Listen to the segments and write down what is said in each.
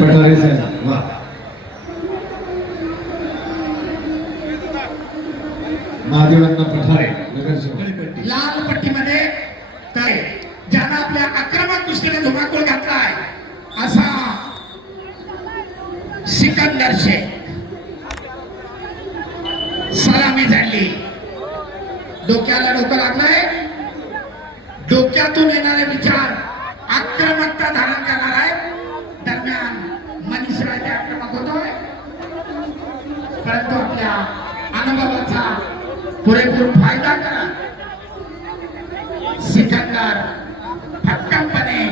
पठारे साहेब वा महादेवांना पठारे नगरसेवक लाल पट्टीमध्ये काय ज्यानं आपल्या आक्रमक कुस्तीने धुमाकूळ घातलाय असा सिकंदर शेख सलामी झाली डोक्याला डोकं लागलंय डोक्यातून येणारे विचार आक्रमकता धारण करणार आहे दरम्यान मनीष राजे आक्रमक होतोय परंतु आपल्या अनुभवाचा पुरेपूर फायदा करा सिकंदर भक्कमपणे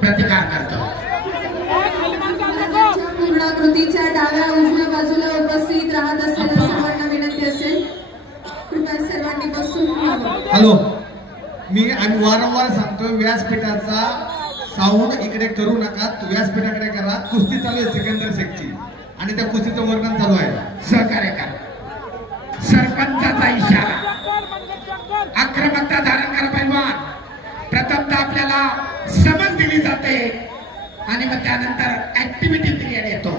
प्रतिकार करतो पूर्णाकृतीच्या डाव्या उजव्या बाजूला उपस्थित राहत असलेल्या सर्वांना विनंती असेल कृपया सर्वांनी बसून हॅलो आम्ही वारंवार सांगतोय व्यासपीठाचा साऊंड इकडे करू नका व्यासपीठाकडे करा कुस्ती चालू आहे सिकंदर शेखची आणि त्या कुस्तीचं वर्णन चालू आहे सहकार्य करा सरपंचाचा इशारा आक्रमकता धारण करा पैलवान प्रथमतः आपल्याला समज दिली जाते आणि मग त्यानंतर ऍक्टिव्हिटी पिरियड येतो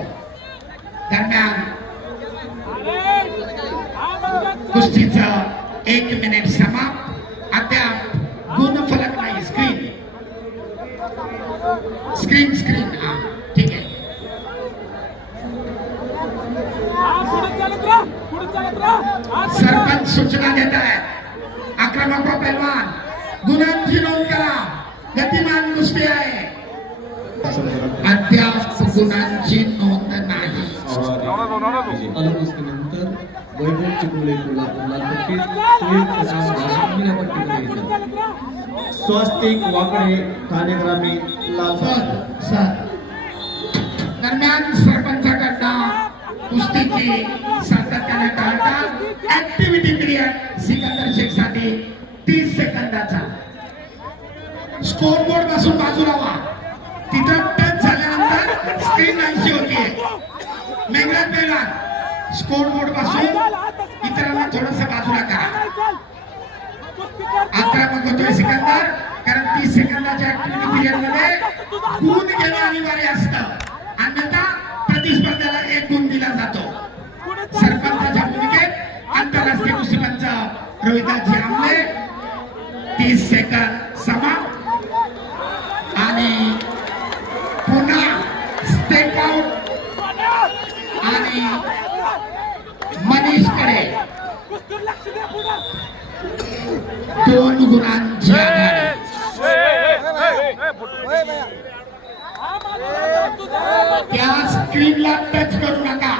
दरम्यान कुस्तीचं 1 मिनिट समाप्त अद्याप गुणफलक नाही स्क्रीन हा ठीक आहे सरपंच सूचना देत आहेत आक्रमक व पैलवान गुणांची नोंद करा गतिमान कुस्ती आहे अद्याप गुणांची नोंद नाही कुस्तीनंतर वैभव चिपळे स्वस्तिक वाकडे ठाणे ग्रामीण दरम्यान सरपंचाकडनं कुस्तीची सातत्याने टाळतात ऍक्टिव्हिटी पिरियड सिकंदर शेख साठी 30 सेकंदाचा स्कोर बोर्ड पासून बाजूला व्हा तिथं टच झाल्यानंतर स्क्रीन 80 होतीये मेघराज पैलवान स्कोर बोर्ड पासून इतरांना थोडस बाजूला करा आक्रमक होतोय सिकंदर कारण 30 सेकंदाच्या ऍक्टिव्हिटी पिरियड मध्ये गुण घेणं अनिवार्य असतं अन्यथा प्रतिस्पर्ध्याला 1 गुण दिला जातो सरपंचाच्या भूमिकेत आंतरराष्ट्रीय कुस्ती पंच रोहिदासजी आमले 30 सेकंद समाप्त आणि पुन्हा स्टेप आउट आणि मनीष कडे 2 गुणांची आघाडी त्या स्क्रीनला टच करू नका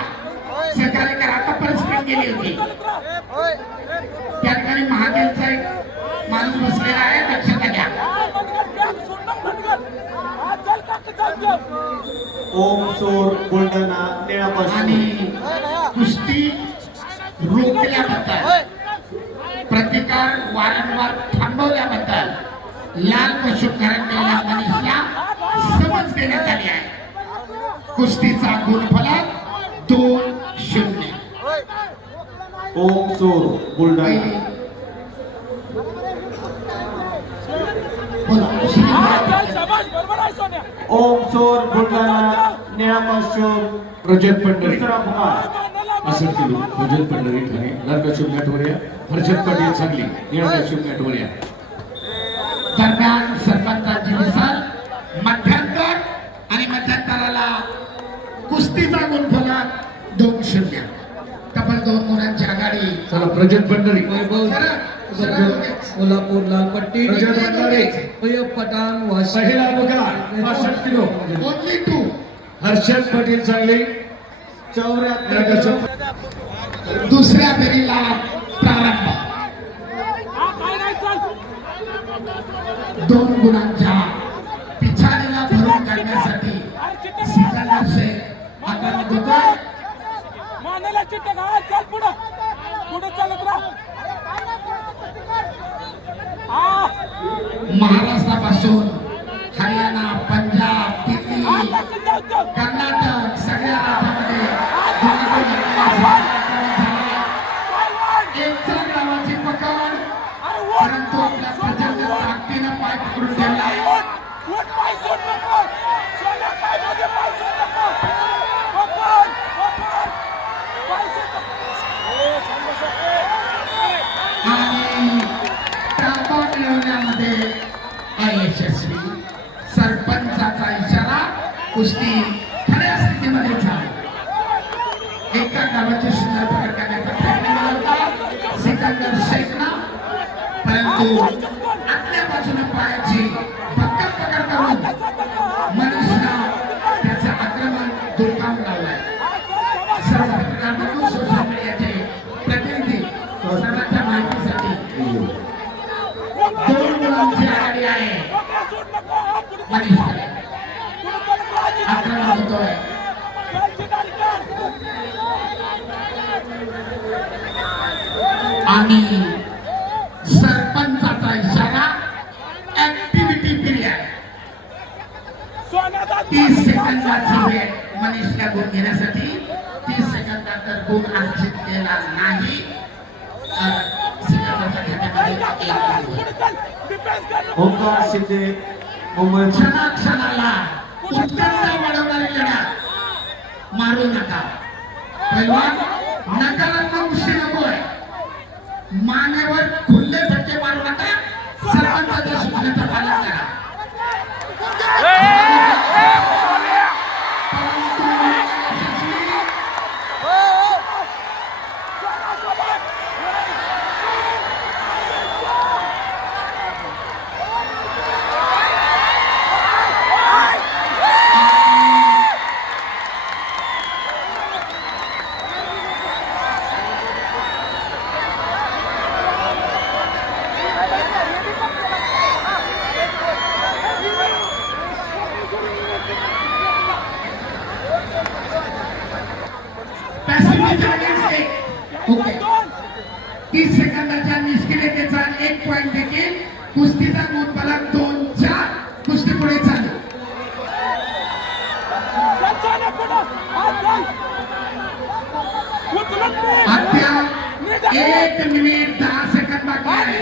सहकार्य करा आता परत स्क्रीन गेली होती त्या ठिकाणी महादेवचा एक माणूस बसलेला आहे लक्षात घ्या ओम सोर बुलढाणा निळापासून आणि कुस्ती रोखल्याबद्दल प्रतिकार वारंवार थांबवल्याबद्दल लाल कशूर करंडलेल्या मनीषला समज देण्यात आली आहे कुस्तीचा गुणफलक 2-0 ओम सोर बुलढाणा ओम सोर बुलढाणा निळापासून प्रजत पंढरी दुसरा पुकार असं केलं प्रजत पंढरी ठाणे लाल कशूर मॅटवर या हर्षद पाटील सांगली निळा कशूर मॅटवर या दरम्यान सरपंचाची मिसाल मध्यंतर आणि मध्यंतराला कुस्तीचा गुणफलक 2-0 तब्बल 2 गुणांची आघाडी चला प्रजत पंढरी कोल्हापूर लालपट्टी प्रजत पंढरी पठाण पहिला पुकार 65 किलो ओनली 2 हर्षद पाटील सांगली 74 दुसऱ्या फेरीला प्रारंभ 2 गुणांच्या पिछाडीला भरून काढण्यासाठी सिकंदर शेख आक्रमक होतोय महाराष्ट्रापासून हरियाणा पंजाब दिल्ली कर्नाटक सगळ्या राज्यामध्ये एकच नावाची पकड परंतु आपल्या प्रचंड ताकदीनं पाय पकडून ठेवला यशस्वी. सरपंचाचा इशारा, कुस्ती खऱ्या स्थितीमध्ये झाली. एका गावाची सुंदर प्रकार करण्याचा प्रयत्न केला होता सिकंदर शेखना, परंतु आतल्या बाजूने पायाची भक्कम पकड करून मनीषनं त्याचं आक्रमण दुर्गावून लावलंय. सर्व पत्रकार बंधू, सोशल मीडियाचे प्रतिनिधी, सर्वांच्या माहितीसाठी 2 गुणांची आघाडी आहे मनीषकडे. आक्रमण होतोय. आणि सरपंचाचा इशारा, ऍक्टिव्हिटी पिरियड 30 सेकंदाची वेळ मनीषला गुण घेण्यासाठी. 30 सेकंदात जर गुण अर्जित केला नाही तर सिकंदरच्या खात्यामध्ये 1 गुण. ओंकार शिंदे मुंबई. क्षणाक्षणाला उत्कंठा वाढवणारी लढत मारू नका. पैलवान, नकारात्मक गोष्टी नकोय. मानेवर खुल्ले फटके मारू नका. सरपंचाच्या सूचनेचं पालन करा. ओके. 30 सेकंदाच्या निष्क्रियतेचा 1 पॉइंट देखील. कुस्तीचा गुण फलक 2-4. कुस्ती पुढे चालू. अद्याप 1 मिनिट 10 सेकंद बाकी आहे.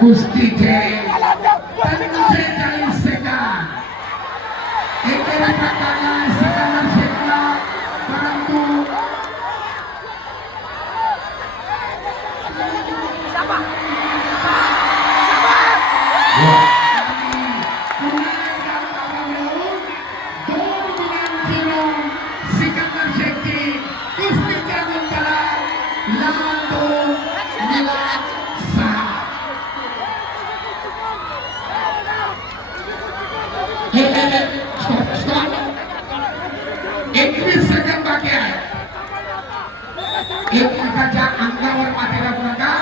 कुस्तीचे 45 सेकंद. एकेरी प्रकारला सिकंदर शेखला, परंतु सिकंदर शेखची कुस्तीच्या गुंतला लाल 2 निळा 6. 21 सेकंद बाकी आहे. एकमेकाच्या अंगावर माती लागू नका.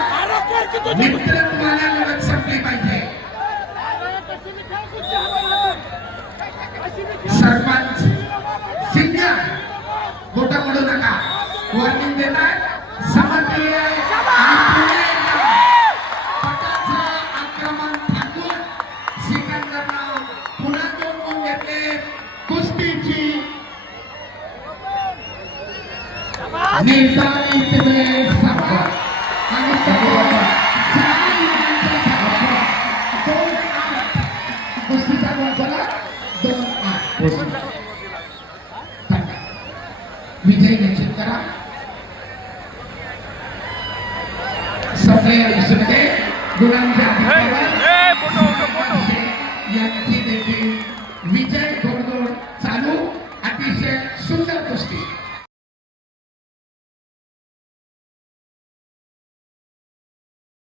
मित्रत्वाला लढत संपली पाहिजे. सरपंच सिंग बोट मोडू नका. वॉर्निंग देतात. समजली आहे. पटाचं आक्रमण थांबवून सिकंदरनं पुन्हा 2 गुण घेतले. कुस्तीची निर्धारित वेळ समाप्त. आणि 2-8. कुस्तीचा गुण झाला 2-8. विजय